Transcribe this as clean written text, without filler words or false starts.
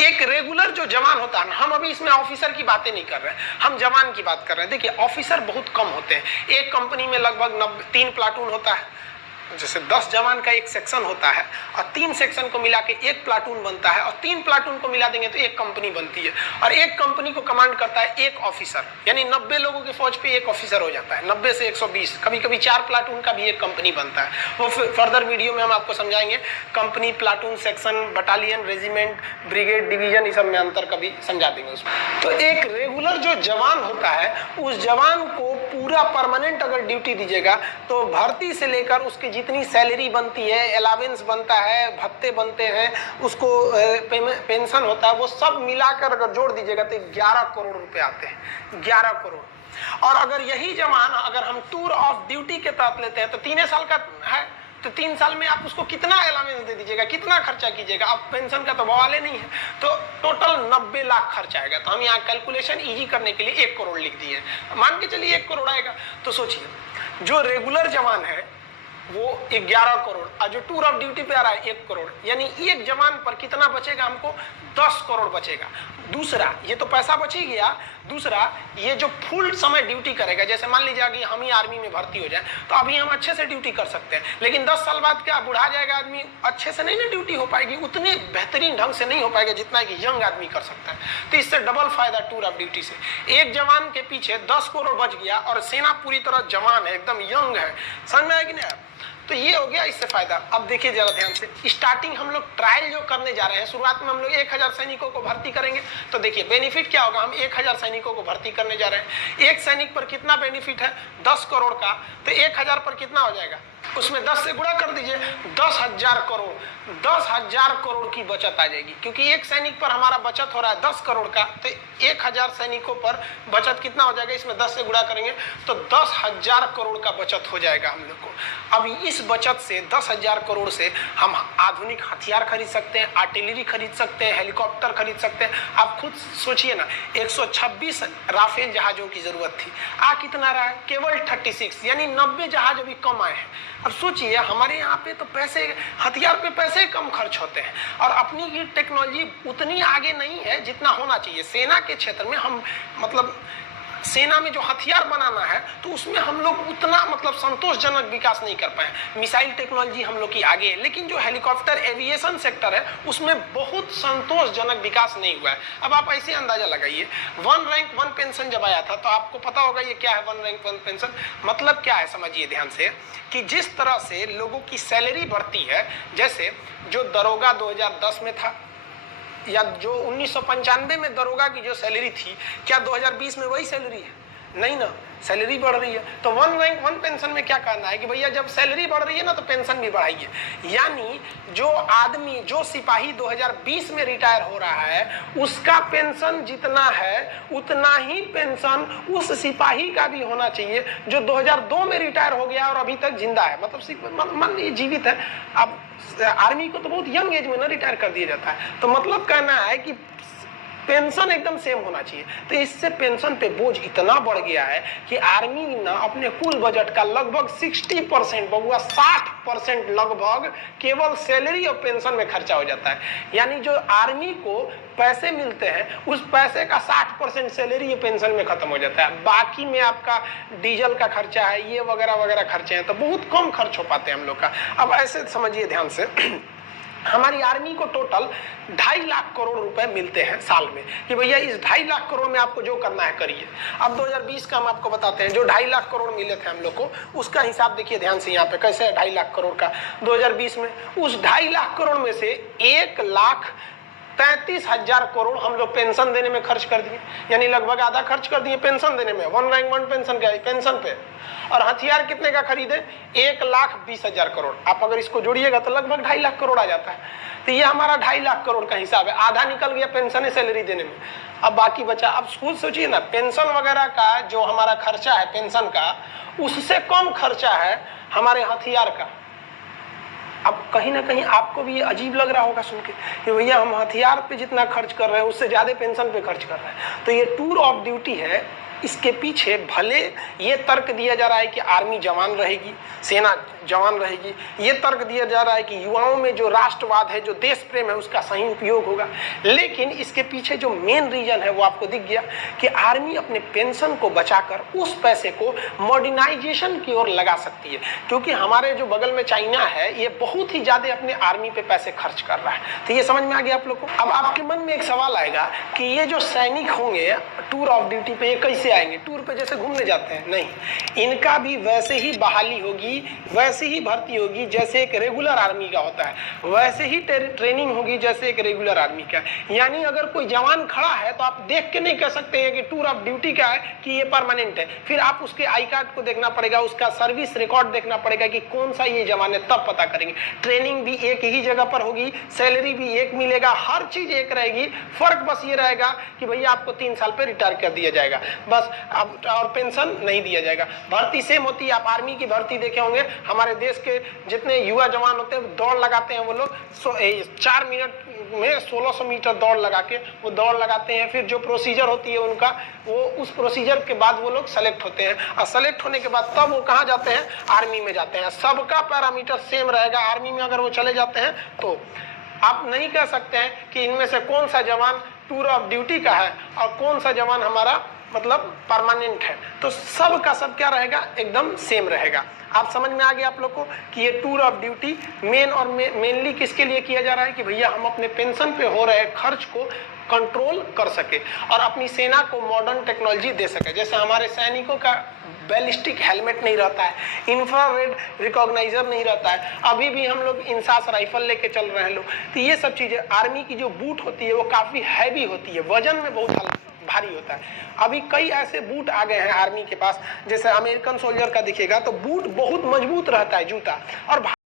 एक रेगुलर जो जवान होता है, हम अभी इसमें ऑफिसर की बातें नहीं कर रहे हैं, हम जवान की बात कर रहे हैं। देखिए ऑफिसर बहुत कम होते हैं, एक कंपनी में लगभग 3 प्लाटून होता है, जैसे 10 जवान का एक सेक्शन होता है और 3 सेक्शन को मिला के एक प्लाटून बनता है और 3 प्लाटून को मिला देंगे तो एक कंपनी बनती है और एक कंपनी को कमांड करता है एक ऑफिसर, यानी 90 लोगों के फौज पे एक ऑफिसर हो जाता है, 90 से 120, कभी कभी 4 प्लाटून का भी एक कंपनी बनता है। वो फर्दर वीडियो में हम आपको समझाएंगे, company, platoon, section, battalion, regiment, brigade, division, इस सब में अंतर कभी समझा देंगे उसमें। तो एक रेगुलर जो जवान होता है, उस जवान को पूरा परमानेंट अगर ड्यूटी दीजिएगा तो भर्ती से लेकर उसके जितनी सैलरी बनती है, अलावेंस बनता है, भत्ते बनते हैं, उसको पेंशन होता है, वो सब मिलाकर अगर जोड़ दीजिएगा तो 11 करोड़ रुपए आते हैं, 11 करोड़। और अगर यही जवान अगर हम टूर ऑफ ड्यूटी के तहत लेते हैं तो 3 साल का है, तो 3 साल में आप उसको कितना अलावेंस दे दीजिएगा, कितना खर्चा कीजिएगा, अब पेंशन का तो बवाले नहीं है, तो टोटल 90 लाख खर्च आएगा। तो हम यहाँ कैलकुलेशन इजी करने के लिए 1 करोड़ लिख दिए, मान के चलिए 1 करोड़ आएगा। तो सोचिए जो रेगुलर जवान है वो 11 करोड़ और जो टूर ऑफ ड्यूटी पे आ रहा है 1 करोड़, यानी एक जवान पर कितना बचेगा, हमको 10 करोड़ बचेगा। दूसरा, ये तो पैसा बच ही गया, दूसरा ये जो फुल समय ड्यूटी करेगा, जैसे मान लीजिए कि हम ही आर्मी में भर्ती हो जाए तो अभी हम अच्छे से ड्यूटी कर सकते हैं, लेकिन 10 साल बाद क्या बुढ़ा जाएगा आदमी, अच्छे से नहीं ना ड्यूटी हो पाएगी, उतने बेहतरीन ढंग से नहीं हो पाएगा जितना कि यंग आदमी कर सकता है। तो इससे डबल फायदा टूर ऑफ ड्यूटी से, एक जवान के पीछे 10 करोड़ बच गया और सेना पूरी तरह जवान है, एकदम यंग है, समझ में आया कि नहीं। तो ये हो गया इससे फायदा। अब देखिए जरा ध्यान से, स्टार्टिंग हम लोग ट्रायल जो करने जा रहे हैं, शुरुआत में हम लोग 1000 सैनिकों को भर्ती करेंगे। तो देखिए बेनिफिट क्या होगा, हम 1000 सैनिकों को भर्ती करने जा रहे हैं, एक सैनिक पर कितना बेनिफिट है, 10 करोड़ का, तो 1000 पर कितना हो जाएगा, उसमें 10 से गुणा कर दीजिए, 10,000 करोड़, 10,000 करोड़ की बचत आ जाएगी, क्योंकि एक सैनिक पर हमारा बचत हो रहा है 10 करोड़ का, तो 1000 सैनिकों पर बचत कितना हो जाएगा, इसमें 10 से गुणा करेंगे तो 10,000 करोड़ का बचत हो जाएगा हम लोग को। अब इस बचत से 10,000 करोड़ से हम आधुनिक हथियार खरीद सकते हैं, आर्टिलरी खरीद सकते हैं, हेलीकॉप्टर खरीद सकते हैं। आप खुद सोचिए ना, 126 राफेल जहाजों की जरूरत थी, आ कितना रहा है, केवल 36, यानी 90 जहाज अभी कम आए हैं। अब सोचिए हमारे यहाँ पे तो पैसे, हथियार पे पैसे कम खर्च होते हैं और अपनी की टेक्नोलॉजी उतनी आगे नहीं है जितना होना चाहिए। सेना के क्षेत्र में हम मतलब सेना में जो हथियार बनाना है तो उसमें हम लोग उतना मतलब संतोषजनक विकास नहीं कर पाए। मिसाइल टेक्नोलॉजी हम लोग की आगे है, लेकिन जो हेलीकॉप्टर एविएशन सेक्टर है उसमें बहुत संतोषजनक विकास नहीं हुआ है। अब आप ऐसे अंदाजा लगाइए, 1 रैंक 1 पेंशन जब आया था तो आपको पता होगा ये क्या है 1 रैंक 1 पेंशन, मतलब क्या है समझिए ध्यान से, कि जिस तरह से लोगों की सैलरी बढ़ती है, जैसे जो दरोगा 2010 में था या जो 1995 में दरोगा की जो सैलरी थी, क्या 2020 में वही सैलरी है, नहीं ना, सैलरी बढ़ रही है। तो 1 रैंक 1 पेंशन में क्या करना है कि भैया जब सैलरी बढ़ रही है ना तो पेंशन भी बढ़ाइए, यानी जो आदमी, जो सिपाही 2020 में रिटायर हो रहा है उसका पेंशन जितना है उतना ही पेंशन उस सिपाही का भी होना चाहिए जो 2002 में रिटायर हो गया और अभी तक जिंदा है, मतलब मान लीजिए जीवित है। अब आर्मी को तो बहुत यंग एज में ना रिटायर कर दिया जाता है, तो मतलब कहना है कि पेंशन एकदम सेम होना चाहिए। तो इससे पेंशन पे बोझ इतना बढ़ गया है कि आर्मी ना अपने कुल बजट का लगभग 60% बबुआ 60% लगभग केवल सैलरी और पेंशन में खर्चा हो जाता है। यानी जो आर्मी को पैसे मिलते हैं उस पैसे का 60% सैलरी या पेंशन में खत्म हो जाता है, बाकी में आपका डीजल का खर्चा है, ये वगैरह वगैरह खर्चे हैं, तो बहुत कम खर्च हो पाते हैं हम लोग का। अब ऐसे समझिए ध्यान से, हमारी आर्मी को टोटल 2.5 लाख करोड़ रुपए मिलते हैं साल में, कि भैया इस 2.5 लाख करोड़ में आपको जो करना है करिए। अब 2020 का हम आपको बताते हैं, जो 2.5 लाख करोड़ मिले थे हम लोग को उसका हिसाब देखिए ध्यान से यहाँ पे कैसे है 2.5 लाख करोड़ का 2020 में। उस 2.5 लाख करोड़ में से 1,33,000 करोड़ हम लोग पेंशन देने में खर्च कर दिए, यानी लगभग आधा खर्च कर दिए पेंशन देने में, 1 रैंक 1 पेंशन का पेंशन पे। और हथियार कितने का खरीदे, 1,20,000 करोड़। आप अगर इसको जोड़िएगा तो लगभग 2.5 लाख करोड़ आ जाता है। तो ये हमारा 2.5 लाख करोड़ का हिसाब है, आधा निकल गया पेंशन सैलरी देने में, अब बाकी बचा। अब खुद सोचिए ना, पेंशन वगैरह का जो हमारा खर्चा है पेंशन का, उससे कम खर्चा है हमारे हथियार का। अब कहीं ना कहीं आपको भी अजीब लग रहा होगा सुन के कि भैया हम हथियार पे जितना खर्च कर रहे हैं उससे ज़्यादा पेंशन पे खर्च कर रहे हैं। तो ये टूर ऑफ ड्यूटी है, इसके पीछे भले ये तर्क दिया जा रहा है कि आर्मी जवान रहेगी, सेना जवान रहेगी। ये तर्क दिया जा रहा है कि युवाओं में जो राष्ट्रवाद है, जो देश प्रेम है, उसका सही उपयोग होगा। लेकिन इसके पीछे जो मेन रीजन है वो आपको दिख गया कि आर्मी अपने पेंशन को बचाकर उस पैसे को मॉडर्नाइजेशन की ओर लगा सकती है, क्योंकि हमारे जो बगल में चाइना है ये बहुत ही ज्यादा अपने आर्मी पे पैसे खर्च कर रहा है। तो ये समझ में आ गया आप लोग को। अब आपके मन में एक सवाल आएगा कि ये जो सैनिक होंगे टूर ऑफ ड्यूटी पे, ये कैसे आएंगे? टूर पे जैसे घूमने जाते हैं? नहीं, इनका भी वैसे ही बहाली होगी, वैसे ही भर्ती होगी जैसे एक रेगुलर आर्मी का होता है, वैसे ही ट्रेनिंग होगी जैसे एक रेगुलर आर्मी का। यानी अगर कोई जवान खड़ा है तो आप देख के नहीं कह सकते हैं कि टूर ऑफ ड्यूटी का है कि ये परमानेंट है। फिर आप उसके आई कार्ड को देखना पड़ेगा, उसका सर्विस रिकॉर्ड देखना पड़ेगा कि कौन सा ये जवान है, तब पता करेंगे। ट्रेनिंग भी एक ही जगह पर होगी, सैलरी भी एक मिलेगा, हर चीज एक रहेगी। फर्क बस ये रहेगा कि भैया आपको 3 साल पे रिटायर कर दिया जाएगा बस, अब और पेंशन नहीं दिया जाएगा। भर्ती सेम होती है। आप आर्मी की भर्ती देखे होंगे, हमारे देश के जितने युवा जवान होते हैं दौड़ लगाते हैं वो लोग 4 मिनट में 1600 मीटर दौड़ लगा के वो दौड़ लगाते हैं। फिर जो प्रोसीजर होती है उनका, वो उस प्रोसीजर के बाद वो लोग सेलेक्ट होते हैं, और सेलेक्ट होने के बाद तब वो कहाँ जाते हैं? आर्मी में जाते हैं। सबका पैरामीटर सेम रहेगा। आर्मी में अगर वो चले जाते हैं तो आप नहीं कह सकते हैं कि इनमें से कौन सा जवान टूर ऑफ ड्यूटी का है और कौन सा जवान हमारा मतलब परमानेंट है। तो सब का सब क्या रहेगा? एकदम सेम रहेगा। आप समझ में आ गया आप लोग को कि ये टूर ऑफ ड्यूटी मेनली किसके लिए किया जा रहा है कि भैया हम अपने पेंशन पे हो रहे खर्च को कंट्रोल कर सके और अपनी सेना को मॉडर्न टेक्नोलॉजी दे सके। जैसे हमारे सैनिकों का बैलिस्टिक हेलमेट नहीं रहता है, इंफ्रारेड रिकॉग्नाइजर नहीं रहता है, अभी भी हम लोग इंसास राइफल लेके चल रहे हैं लोग। तो ये सब चीजें, आर्मी की जो बूट होती है वो काफी हैवी होती है, वजन में बहुत भारी होता है। अभी कई ऐसे बूट आ गए हैं आर्मी के पास, जैसे अमेरिकन सोल्जर का दिखेगा तो बूट बहुत मजबूत रहता है जूता, और